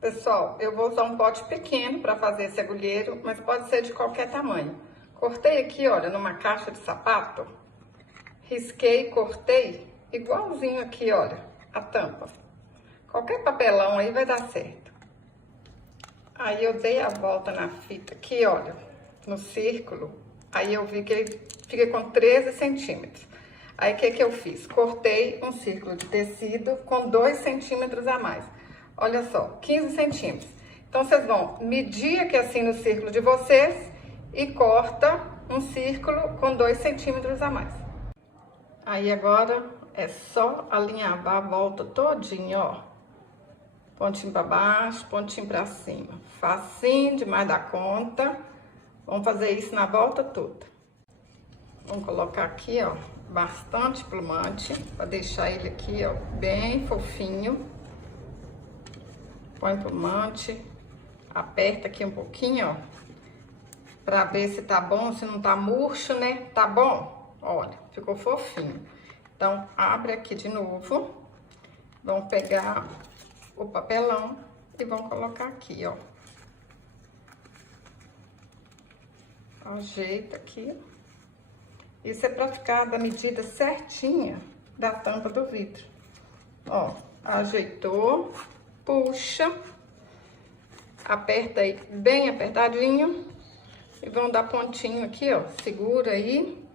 Pessoal, eu vou usar um pote pequeno para fazer esse agulheiro, mas pode ser de qualquer tamanho. Cortei aqui, olha, numa caixa de sapato, risquei, cortei, igualzinho aqui, olha, a tampa. Qualquer papelão aí vai dar certo. Aí eu dei a volta na fita aqui, olha, no círculo, aí eu vi que ele fica com 13 centímetros. Aí o que eu fiz? Cortei um círculo de tecido com 2 centímetros a mais. Olha só, 15 centímetros. Então, vocês vão medir aqui assim no círculo de vocês e corta um círculo com 2 centímetros a mais. Aí agora é só alinhavar a volta todinha, ó. Pontinho para baixo, pontinho para cima. Facinho demais da conta. Vamos fazer isso na volta toda. Vamos colocar aqui, ó, bastante plumante, para deixar ele aqui, ó, bem fofinho. Põe plumante, aperta aqui um pouquinho, ó, pra ver se tá bom, se não tá murcho, né? Tá bom? Olha, ficou fofinho. Então, abre aqui de novo. Vamos pegar o papelão e vamos colocar aqui, ó. Ajeita aqui. Isso é pra ficar da medida certinha da tampa do vidro. Ó, ajeitou. Puxa, aperta aí bem apertadinho e vão dar pontinho aqui, ó, segura aí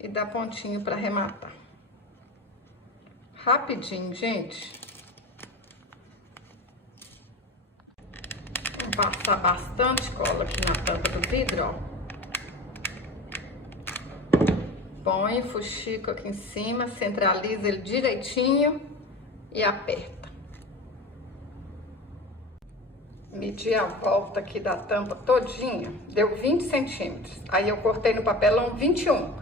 e dá pontinho para arrematar. Rapidinho, gente. Vamos passar bastante cola aqui na tampa do vidro, ó. Põe o fuxico aqui em cima, centraliza ele direitinho e aperta. Medi a volta aqui da tampa todinha, deu 20 centímetros. Aí eu cortei no papelão 21,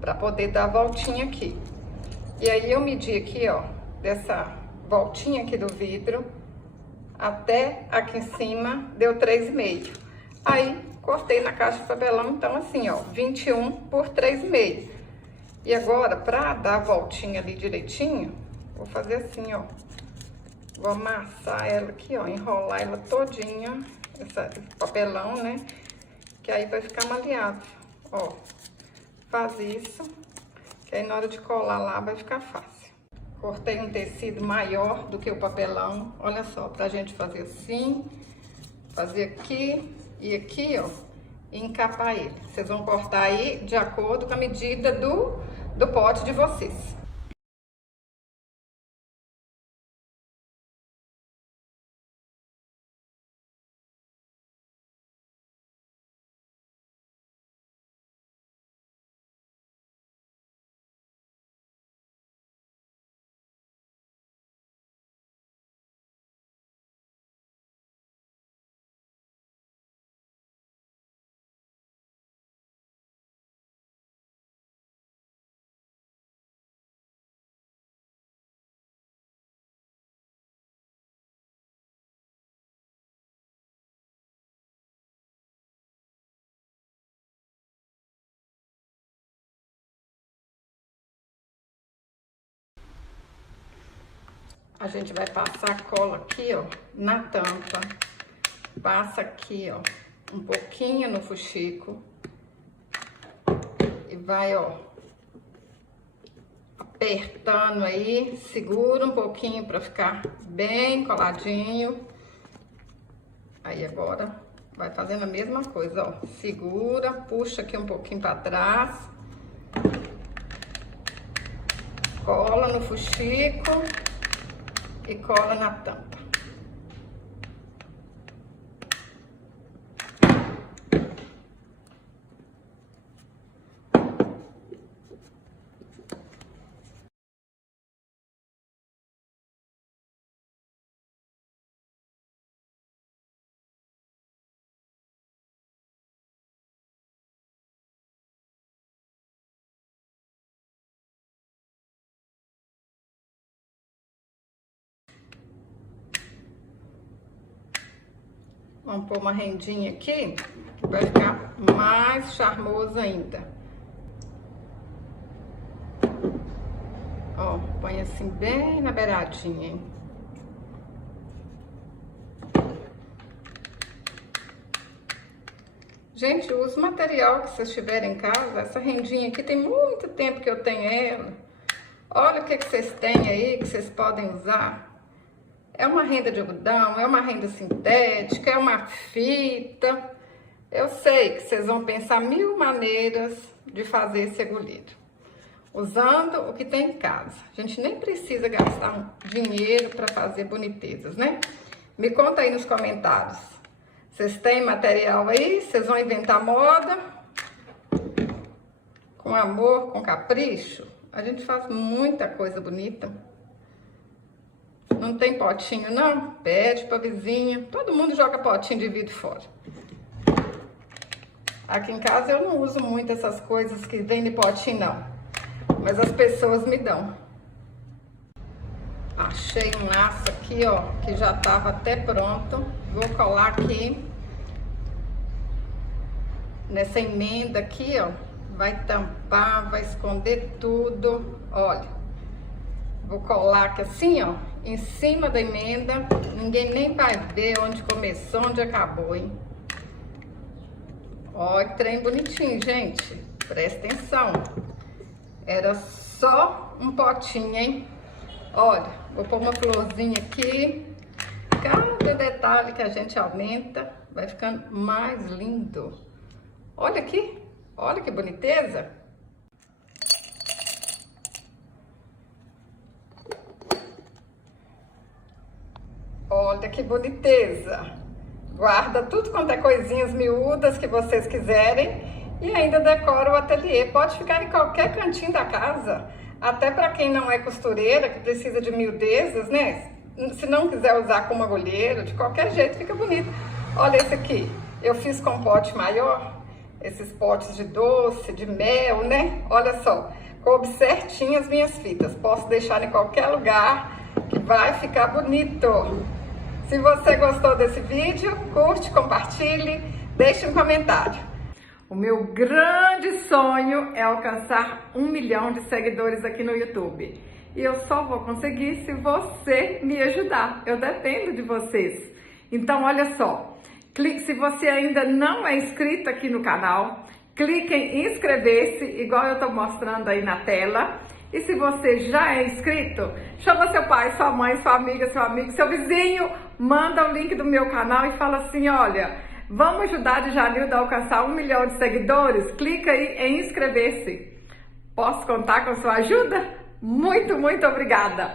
para poder dar a voltinha aqui. E aí eu medi aqui, ó, dessa voltinha aqui do vidro, até aqui em cima, deu 3,5. Aí cortei na caixa de papelão, então assim, ó, 21 por 3,5. E agora, pra dar a voltinha ali direitinho, vou fazer assim, ó. Vou amassar ela aqui, ó, enrolar ela todinha, esse papelão, né? Que aí vai ficar maleável, ó. Faz isso, que aí na hora de colar lá vai ficar fácil. Cortei um tecido maior do que o papelão, olha só, pra gente fazer assim, fazer aqui e aqui, ó, e encapar ele. Vocês vão cortar aí de acordo com a medida do pote de vocês. A gente vai passar a cola aqui, ó, na tampa. Passa aqui, ó, um pouquinho no fuxico. E vai, ó, apertando aí. Segura um pouquinho pra ficar bem coladinho. Aí agora vai fazendo a mesma coisa, ó. Segura, puxa aqui um pouquinho pra trás. Cola no fuxico. E cola na tampa. Vamos pôr uma rendinha aqui, que vai ficar mais charmoso ainda. Ó, põe assim bem na beiradinha, hein? Gente, use o material que vocês tiverem em casa. Essa rendinha aqui tem muito tempo que eu tenho ela. Olha o que vocês têm aí que vocês podem usar. É uma renda de algodão, é uma renda sintética, é uma fita. Eu sei que vocês vão pensar 1000 maneiras de fazer esse agulheiro. Usando o que tem em casa. A gente nem precisa gastar dinheiro para fazer bonitezas, né? Me conta aí nos comentários. Vocês têm material aí? Vocês vão inventar moda? Com amor, com capricho? A gente faz muita coisa bonita. Não tem potinho, não? Pede pra vizinha. Todo mundo joga potinho de vidro fora. Aqui em casa eu não uso muito essas coisas que vem de potinho, não. Mas as pessoas me dão. Achei um laço aqui, ó, que já tava até pronto. Vou colar aqui. Nessa emenda aqui, ó. Vai tampar, vai esconder tudo. Olha. Vou colar aqui assim, ó, em cima da emenda. Ninguém nem vai ver onde começou, onde acabou, hein? Olha que trem bonitinho, gente. Presta atenção. Era só um potinho, hein? Olha, vou pôr uma florzinha aqui. Cada detalhe que a gente aumenta, vai ficando mais lindo. Olha aqui, olha que boniteza. Olha que boniteza. Guarda tudo quanto é coisinhas miúdas que vocês quiserem. E ainda decora o ateliê. Pode ficar em qualquer cantinho da casa. Até para quem não é costureira, que precisa de miudezas, né? Se não quiser usar como agulheiro, de qualquer jeito fica bonito. Olha esse aqui. Eu fiz com pote maior. Esses potes de doce, de mel, né? Olha só. Coube certinho as minhas fitas. Posso deixar em qualquer lugar que vai ficar bonito. Se você gostou desse vídeo, curte, compartilhe, deixe um comentário. O meu grande sonho é alcançar 1 milhão de seguidores aqui no YouTube. E eu só vou conseguir se você me ajudar. Eu dependo de vocês. Então, olha só. Se você ainda não é inscrito aqui no canal, clique em inscrever-se, igual eu estou mostrando aí na tela. E se você já é inscrito, chama seu pai, sua mãe, sua amiga, seu amigo, seu vizinho, manda o link do meu canal e fala assim, olha, vamos ajudar a Djanilda a alcançar 1 milhão de seguidores? Clica aí em inscrever-se. Posso contar com sua ajuda? Muito, muito obrigada!